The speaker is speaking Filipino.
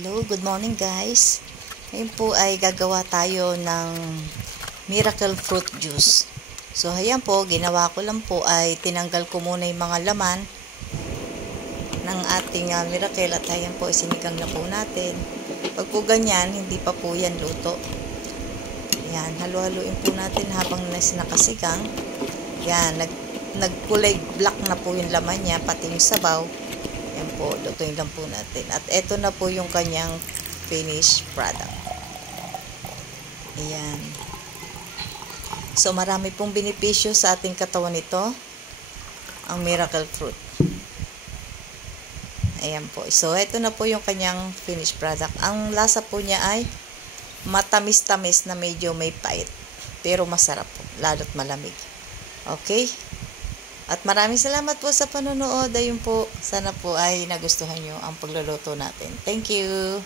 Hello, good morning guys. Ngayon po ay gagawa tayo ng miracle fruit juice. So ayan po, ginawa ko lang po ay tinanggal ko muna yung mga laman ng ating miracle at ayan po, sinigang na po natin. Pag po ganyan, hindi pa po yan luto. Yan, halo-haluin po natin habang nakasigang. Yan, nagkulay black na po yung laman niya, pati yung sabaw. Yan po, lutuin lang po natin. At eto na po yung kanyang finished product. Ayan. So, marami pong benepisyo sa ating katawan ito. Ang miracle fruit. Ayan po. So, eto na po yung kanyang finished product. Ang lasa po niya ay matamis-tamis na medyo may pait. Pero masarap po. Lalo't malamig. Okay? At maraming salamat po sa panonood. Ayun po, sana po ay nagustuhan nyo ang pagluluto natin. Thank you!